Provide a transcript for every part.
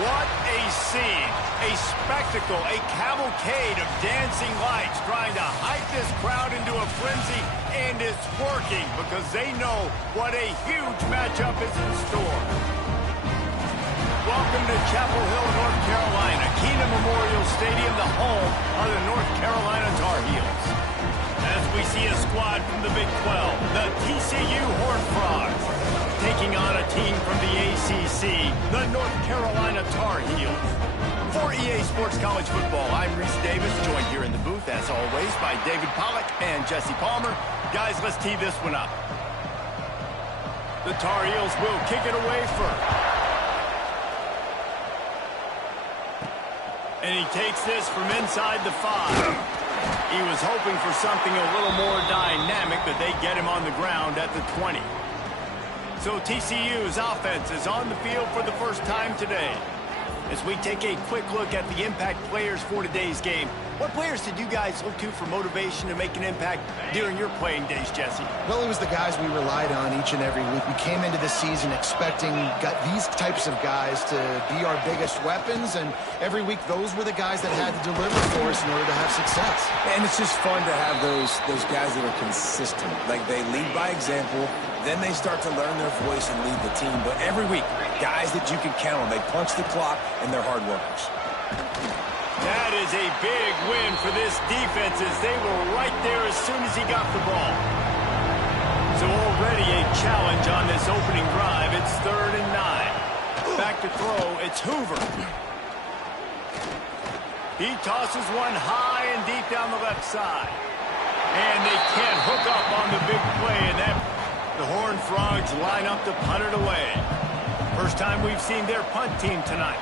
What a scene, a spectacle, a cavalcade of dancing lights trying to hype this crowd into a frenzy, and it's working because they know what a huge matchup is in store. Welcome to Chapel Hill, North Carolina, Keenan Memorial Stadium, the home of the North Carolina Tar Heels. As we see a squad from the Big 12, the TCU Horned Frogs, taking on a team from the ACC, the North Carolina Tar Heels. For EA Sports College Football, I'm Reese Davis, joined here in the booth, as always, by David Pollack and Jesse Palmer. Guys, let's tee this one up. The Tar Heels will kick it away first. And he takes this from inside the 5. He was hoping for something a little more dynamic, but they get him on the ground at the 20. So TCU's offense is on the field for the first time today. As we take a quick look at the impact players for today's game, what players did you guys look to for motivation to make an impact during your playing days, Jesse? Well, it was the guys we relied on each and every week. We came into the season expecting these types of guys to be our biggest weapons, and every week those were the guys that had to deliver for us in order to have success. And it's just fun to have those guys that are consistent. Like, they lead by example, then they start to learn their voice and lead the team. But every week, guys that you can count on, they punch the clock, and they're hard workers. That is a big win for this defense, as they were right there as soon as he got the ball. So already a challenge on this opening drive. It's 3rd and 9. Back to throw, it's Hoover. He tosses one high and deep down the left side. And they can't hook up on the big play, and the Horned Frogs line up to punt it away. First time we've seen their punt team tonight.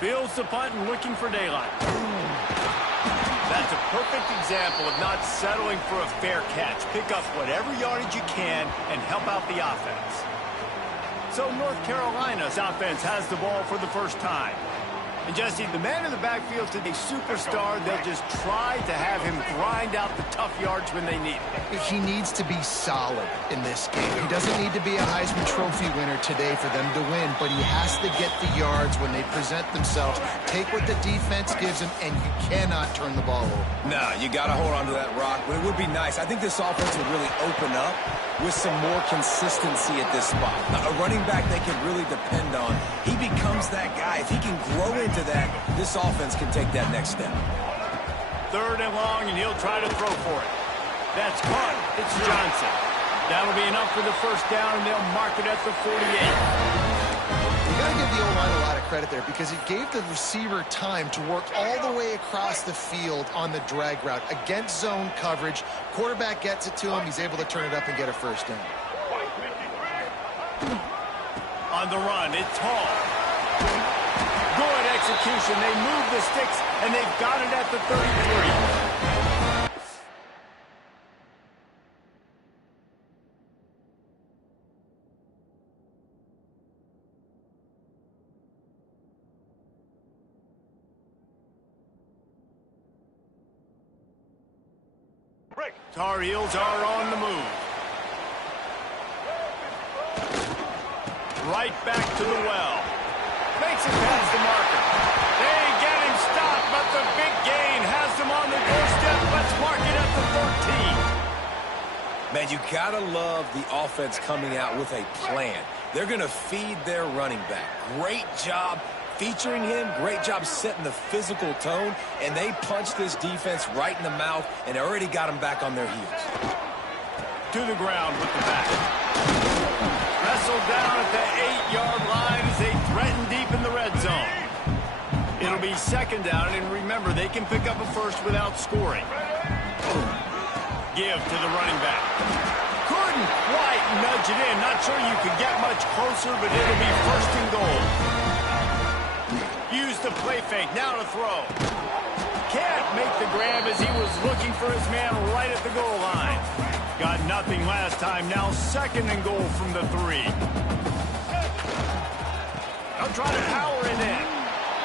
Fields the punt and looking for daylight. That's a perfect example of not settling for a fair catch. Pick up whatever yardage you can and help out the offense. So North Carolina's offense has the ball for the first time. And Jesse, the man in the backfield is a superstar. They'll just try to have him grind out the tough yards when they need it. He needs to be solid in this game. He doesn't need to be a Heisman Trophy winner today for them to win, but he has to get the yards when they present themselves. Take what the defense gives him, and you cannot turn the ball over. No, you got to hold on to that rock, but it would be nice. I think this offense would really open up with some more consistency at this spot. A running back they can really depend on. He becomes that guy. If he can grow into that, this offense can take that next step. 3rd and long, and he'll try to throw for it. That's caught. It's Johnson. That'll be enough for the first down, and they'll mark it at the 48. You got to give the O-line a lot of credit there, because it gave the receiver time to work all the way across the field on the drag route against zone coverage. Quarterback gets it to him. He's able to turn it up and get a first down. On the run, it's Hall. Good execution. They move the sticks, and they've got it at the 33. Tar Heels are on the move. Right back to the well. Makes it past the marker. They get him stopped, but the big gain has them on the doorstep. Let's mark it at the 13. Man, you gotta love the offense coming out with a plan. They're gonna feed their running back. Great job featuring him, great job setting the physical tone, and they punched this defense right in the mouth and already got them back on their heels. To the ground with the back. Wrestled down at the 8-yard line as they threaten deep in the red zone. It'll be 2nd down, and remember, they can pick up a first without scoring. Give to the running back. Couldn't quite nudge it in. Not sure you could get much closer, but it'll be 1st and goal. Use the play fake, now to throw. Can't make the grab as he was looking for his man right at the goal line. Got nothing last time, now 2nd and goal from the 3. They'll try to power it in.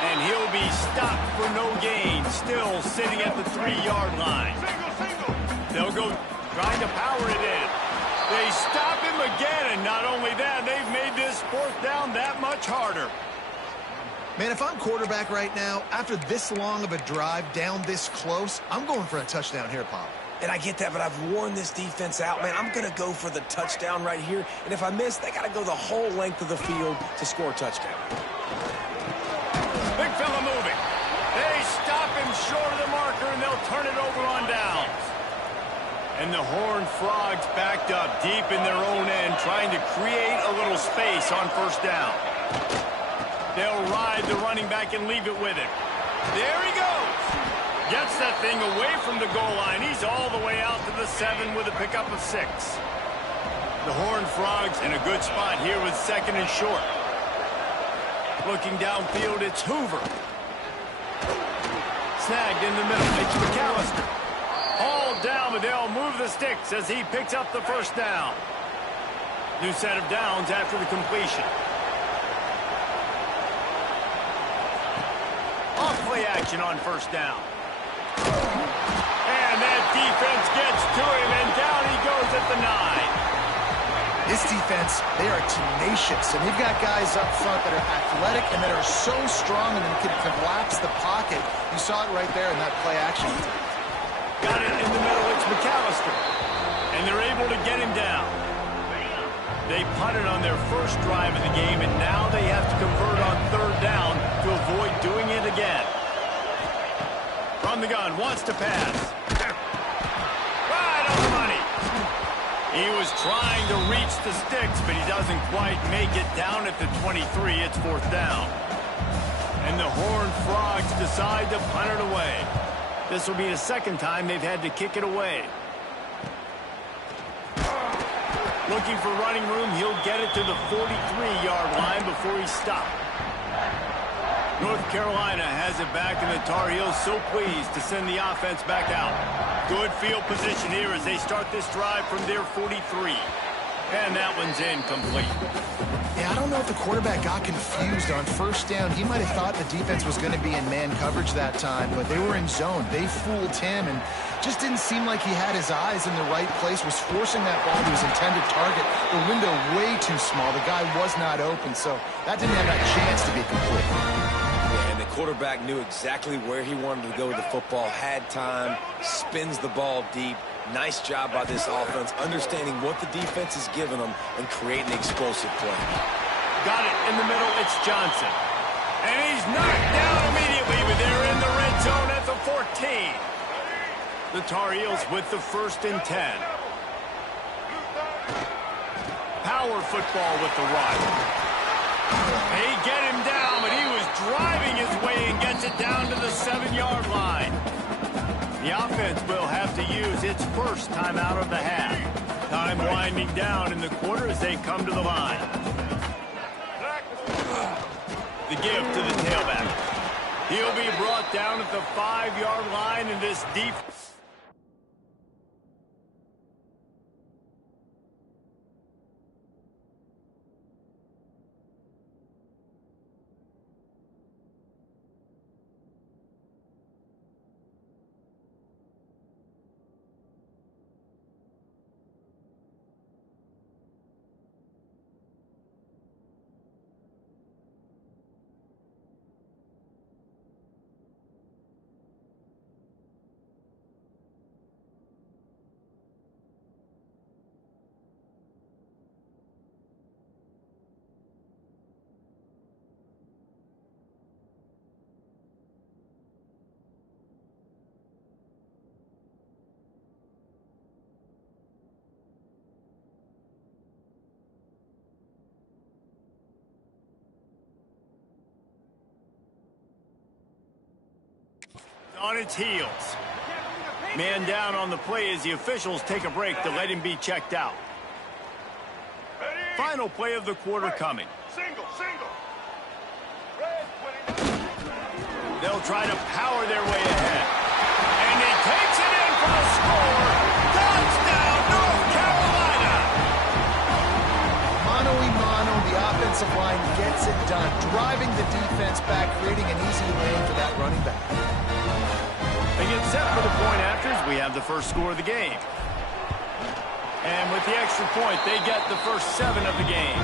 And he'll be stopped for no gain, still sitting at the 3-yard line. They'll go trying to power it in. They stop him again, and not only that, they've made this fourth down that much harder. Man, if I'm quarterback right now, after this long of a drive down this close, I'm going for a touchdown here, Pop. And I get that, but I've worn this defense out, man. I'm going to go for the touchdown right here. And if I miss, they got to go the whole length of the field to score a touchdown. Big fella moving. They stop him short of the marker, and they'll turn it over on downs. And the Horned Frogs backed up deep in their own end, trying to create a little space on first down. They'll ride the running back and leave it with him. There he goes. Gets that thing away from the goal line. He's all the way out to the 7 with a pickup of 6. The Horned Frogs in a good spot here with second and short. Looking downfield, it's Hoover. Snagged in the middle. It's McAllister. All down, but they'll move the sticks as he picks up the first down. New set of downs after the completion. Off play action on first down. And that defense gets to him, and down he goes at the 9. This defense, they are tenacious, and they've got guys up front that are athletic and that are so strong and can collapse the pocket. You saw it right there in that play action. Got it in the middle, it's McAllister. And they're able to get him down. They punted on their first drive of the game, and now they have to convert on third down to avoid doing it again. From the gun, wants to pass. Right on the money. He was trying to reach the sticks, but he doesn't quite make it down at the 23. It's fourth down. And the Horned Frogs decide to punt it away. This will be the second time they've had to kick it away. Looking for running room, he'll get it to the 43-yard line before he's stopped. North Carolina has it back, and the Tar Heels so pleased to send the offense back out. Good field position here as they start this drive from their 43. And that one's incomplete. Yeah, I don't know if the quarterback got confused on first down. He might have thought the defense was going to be in man coverage that time, but they were in zone. They fooled him, and just didn't seem like he had his eyes in the right place, was forcing that ball to his intended target. The window way too small. The guy was not open, so that didn't have that chance to be complete. Yeah, and the quarterback knew exactly where he wanted to go with the football, had time, spins the ball deep. Nice job by this offense, understanding what the defense is giving them and creating explosive play. Got it in the middle, it's Johnson. And he's knocked down immediately, but they're in the red zone at the 14. The Tar Heels with the 1st and 10. Power football with the run. They get him down, but he was driving his way and gets it down to the 7-yard line. The offense will have to use its first timeout of the half. Time winding down in the quarter as they come to the line. The give to the tailback. He'll be brought down at the 5-yard line in this deep. On its heels. Man down on the play as the officials take a break to let him be checked out. Final play of the quarter coming. Single. They'll try to power their way ahead. And he takes it in for the score. Touchdown, North Carolina! Mano a mano, the offensive line gets it done, driving the defense back, creating an easy lane for that running back. They get set for the point afters. We have the first score of the game. And with the extra point, they get the first 7 of the game.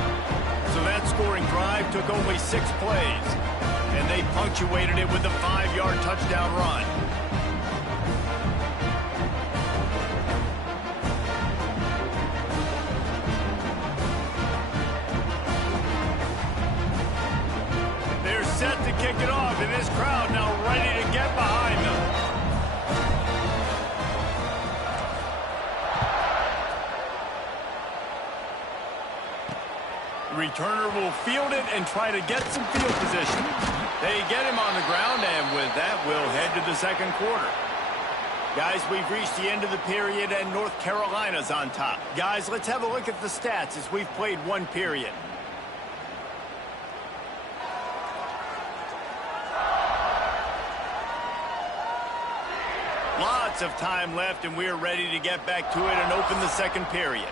So that scoring drive took only 6 plays. And they punctuated it with a 5-yard touchdown run. They're set to kick it off, and this crowd now ready to get behind them. The returner will field it and try to get some field position. They get him on the ground, and with that, we'll head to the second quarter. Guys, we've reached the end of the period, and North Carolina's on top. Guys, let's have a look at the stats as we've played 1 period. Lots of time left, and we're ready to get back to it and open the second period.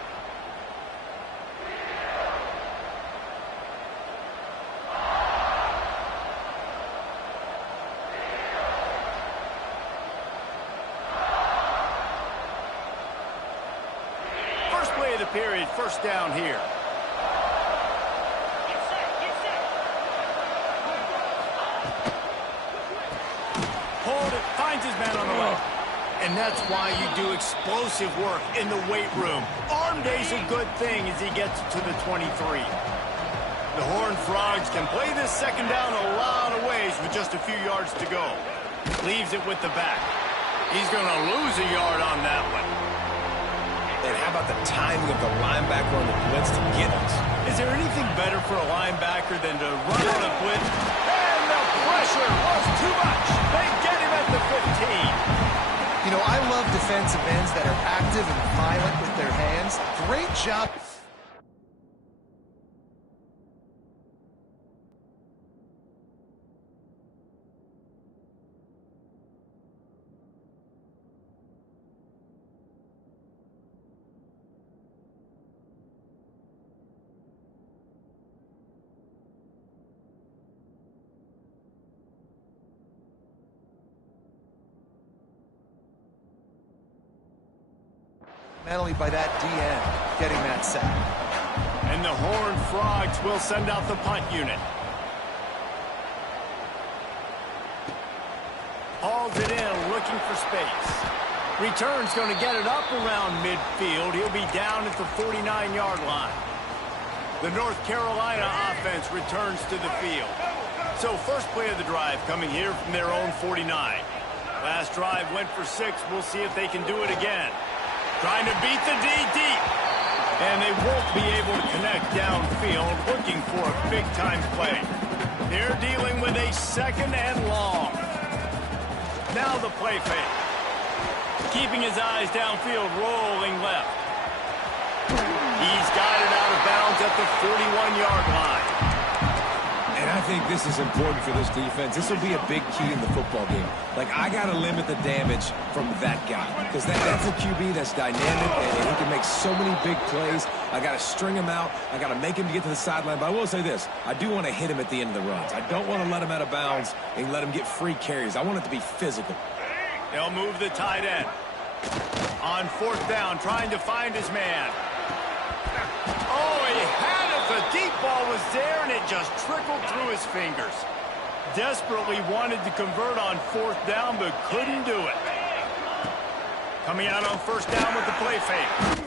First play of the period, first down here. Hold it, finds his man on the left. And that's why you do explosive work in the weight room. Arm day's a good thing as he gets to the 23. The Horned Frogs can play this second down a lot of ways with just a few yards to go. Leaves it with the back. He's going to lose a yard on that one. And how about the timing of the linebacker on the blitz to get us? Is there anything better for a linebacker than to run on a blitz? And the pressure was too much. They get him at the 15. You know, I love defensive ends that are active and violent with their hands. Great job. Mentally by that DN, getting that sack. And the Horned Frogs will send out the punt unit. Hauls it in, looking for space. Return's going to get it up around midfield. He'll be down at the 49-yard line. The North Carolina offense returns to the field. So first play of the drive coming here from their own 49. Last drive went for 6. We'll see if they can do it again. Trying to beat the D deep. And they won't be able to connect downfield, looking for a big-time play. They're dealing with a 2nd and long. Now the play fake. Keeping his eyes downfield, rolling left. He's got it out of bounds at the 41-yard line. And I think this is important for this defense. This will be a big key in the football game. Like, I got to limit the damage from that guy. Because that's a QB that's dynamic, and he can make so many big plays. I got to string him out. I got to make him get to the sideline. But I will say this. I do want to hit him at the end of the runs. I don't want to let him out of bounds and let him get free carries. I want it to be physical. They'll move the tight end. On 4th down, trying to find his man. Oh, he had it. The deep ball was there, and it just trickled through his fingers. Desperately wanted to convert on 4th down, but couldn't do it. Coming out on 1st down with the play fake.